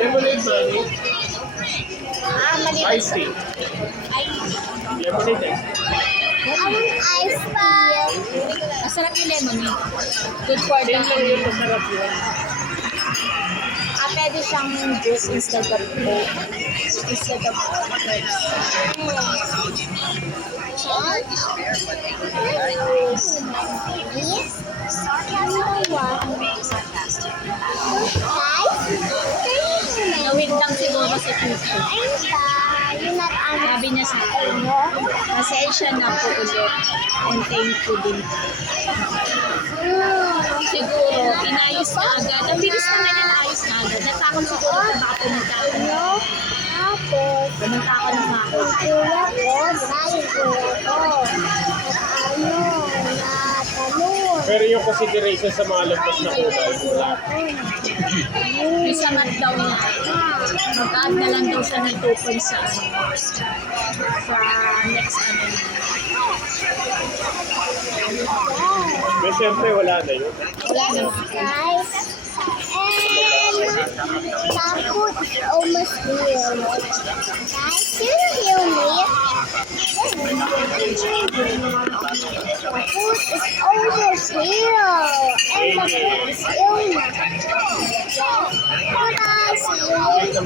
Lemonade, mami. Maliit. Ice tea. Lemonade, ice tea. Ice pa. Masarap yung lemonade. Good for the Same lang yun, masarap yun. Pwede siyang juice instead of Coke. Instead of Nawid lang siguro sa future. Sabi niya sa akin, pasensya na po ulit. And thank you din. Siguro, inayos na agad. Ang bilis naman yung ayos na agad. Natakot siguro na baka pumunta ako. Pumunta ako ng mako. Pero yung consideration sa mga lagpas na kulay, wala. May samat daw niya. Mag-add na lang daw siya ng token sa next ano. Pero syempre, wala na yun. Wala na. Guys, and Tapu is almost here. Guys, can you hear me? Tapu is almost here, and Tapu is ill now. Bye-bye, see you later.